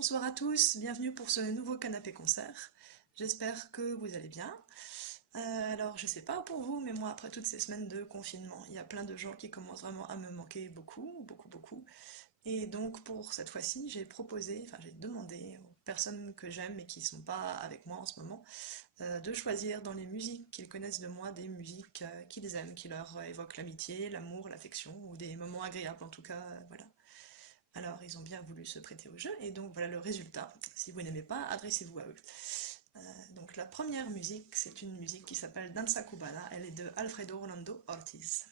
Bonsoir à tous, bienvenue pour ce nouveau canapé concert. J'espère que vous allez bien. Alors je sais pas pour vous, mais moi après toutes ces semaines de confinement, il y a plein de gens qui commencent vraiment à me manquer beaucoup, beaucoup, beaucoup. Et donc pour cette fois-ci, j'ai demandé aux personnes que j'aime et qui sont pas avec moi en ce moment, de choisir dans les musiques qu'ils connaissent de moi des musiques qu'ils aiment, qui leur évoquent l'amitié, l'amour, l'affection ou des moments agréables en tout cas, voilà. Alors, ils ont bien voulu se prêter au jeu, et donc voilà le résultat. Si vous n'aimez pas, adressez-vous à eux. Donc la première musique, c'est une musique qui s'appelle Danza Cubana, elle est de Alfredo Rolando Ortiz.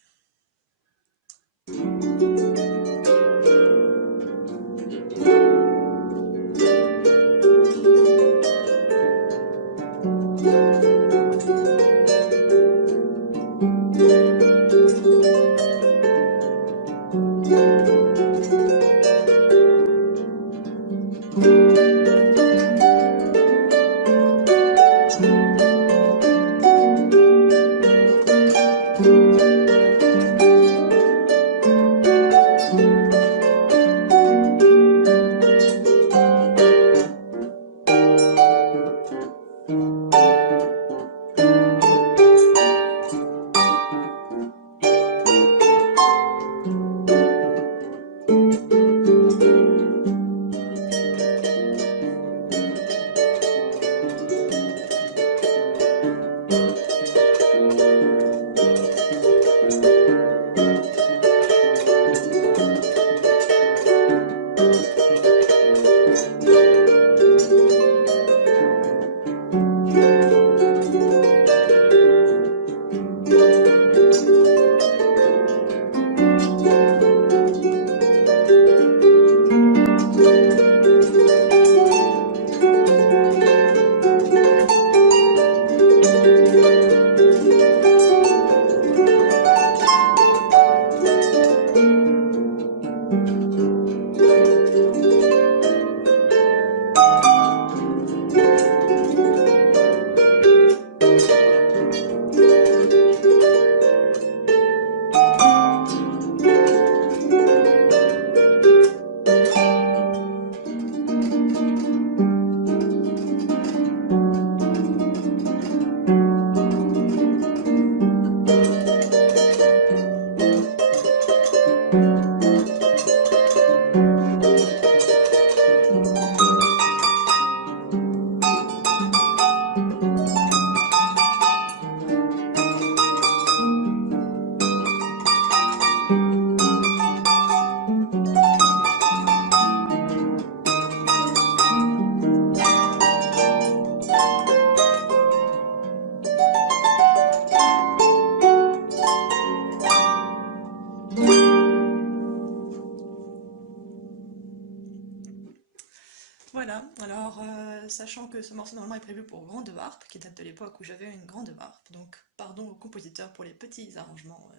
Voilà, alors sachant que ce morceau normalement est prévu pour grande harpe, qui date de l'époque où j'avais une grande harpe, donc pardon au compositeur pour les petits arrangements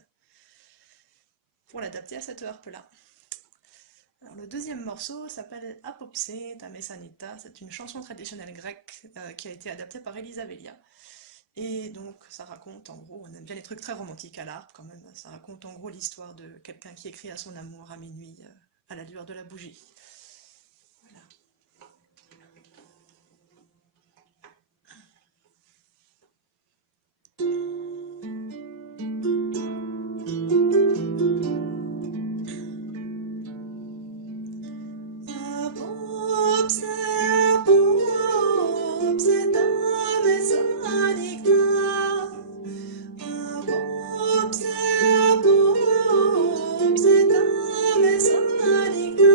pour l'adapter à cette harpe-là. Alors, le deuxième morceau s'appelle Apopse ta Mesanita, c'est une chanson traditionnelle grecque qui a été adaptée par Elisa Velia. Et donc ça raconte en gros, on aime bien les trucs très romantiques à l'harpe quand même, ça raconte en gros l'histoire de quelqu'un qui écrit à son amour à minuit à la lueur de la bougie. Voilà. Apopse, apopse ta Mesanita. Apopse, apopse ta Mesanita.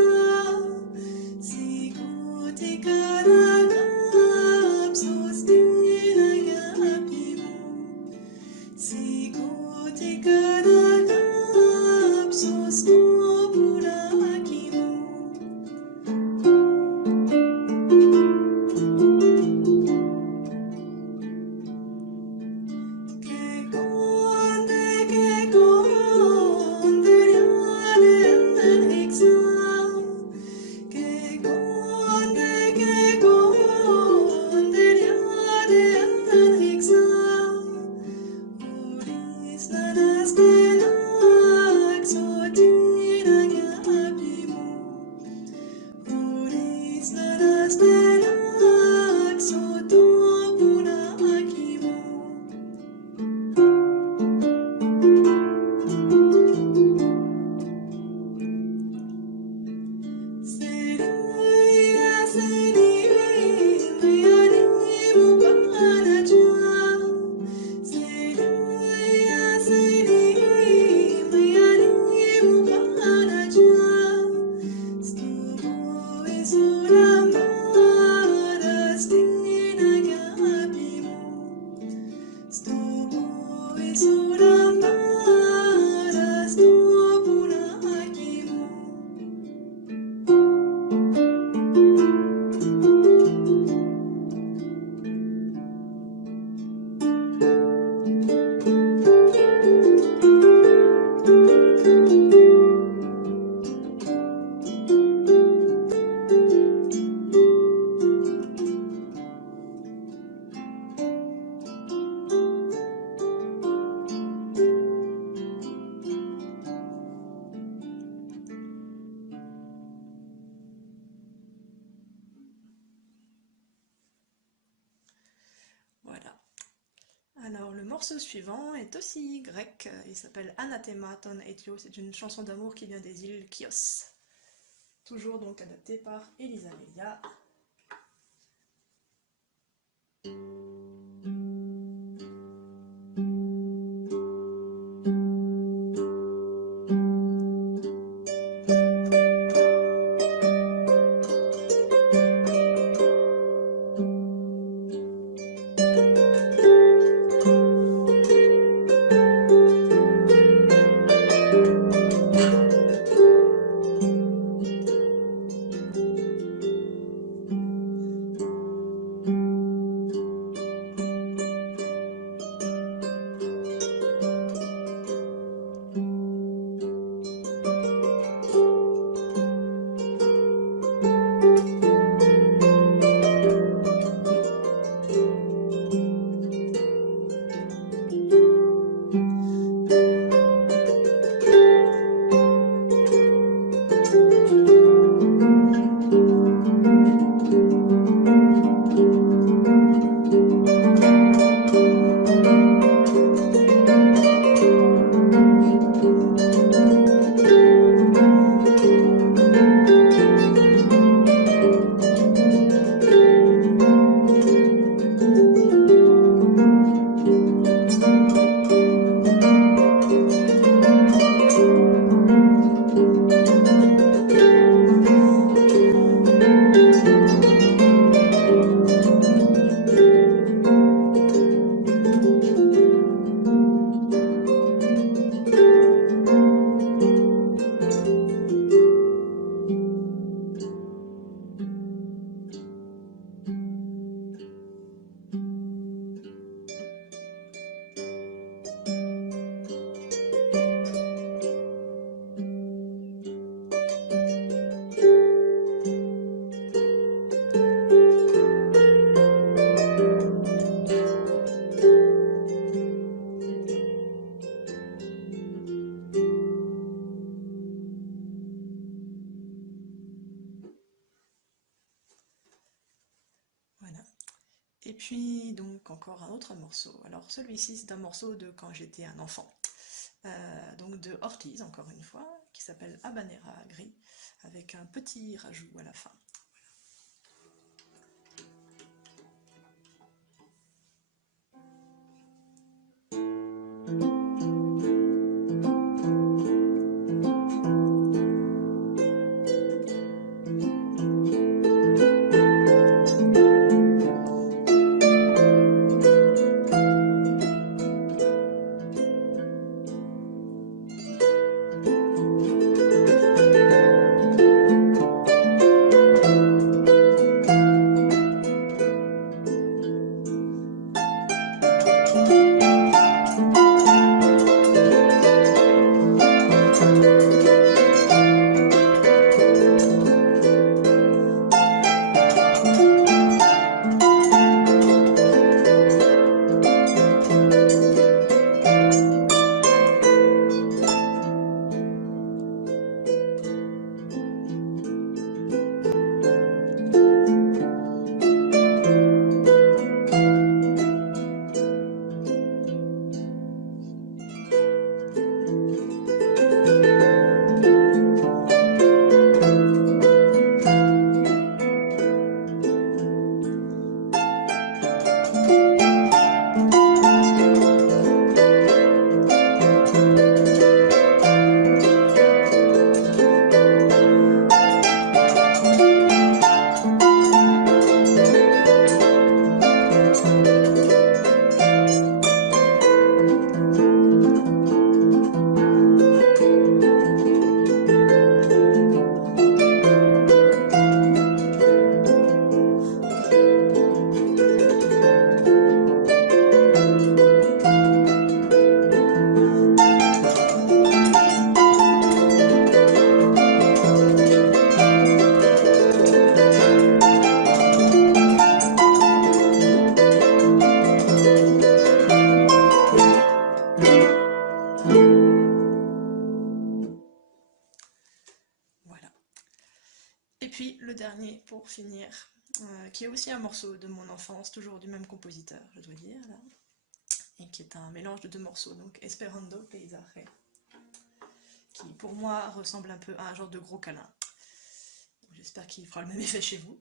Alors le morceau suivant est aussi grec, il s'appelle Anathema ton Aitio, c'est une chanson d'amour qui vient des îles Chios. Toujours donc adaptée par Elisa Melia. Voilà. Et puis donc encore un autre morceau. Alors celui-ci c'est un morceau de quand j'étais un enfant. Donc de Ortiz encore une fois, qui s'appelle Habanera Gris, avec un petit rajout à la fin. Voilà. Et puis le dernier pour finir, qui est aussi un morceau de mon enfance, toujours du même compositeur, je dois dire, là. et qui est un mélange de deux morceaux, donc Esperando Paisaje, qui pour moi ressemble un peu à un genre de gros câlin. J'espère qu'il fera le même effet chez vous.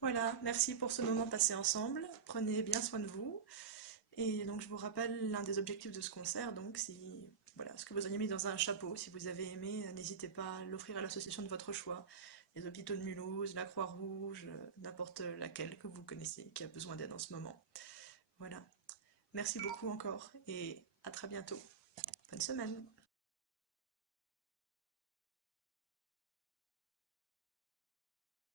Voilà, merci pour ce moment passé ensemble. Prenez bien soin de vous. Et donc je vous rappelle l'un des objectifs de ce concert, donc si voilà, ce que vous auriez mis dans un chapeau, si vous avez aimé, n'hésitez pas à l'offrir à l'association de votre choix, les hôpitaux de Mulhouse, la Croix-Rouge, n'importe laquelle que vous connaissez qui a besoin d'aide en ce moment. Voilà. Merci beaucoup encore et à très bientôt. Bonne semaine.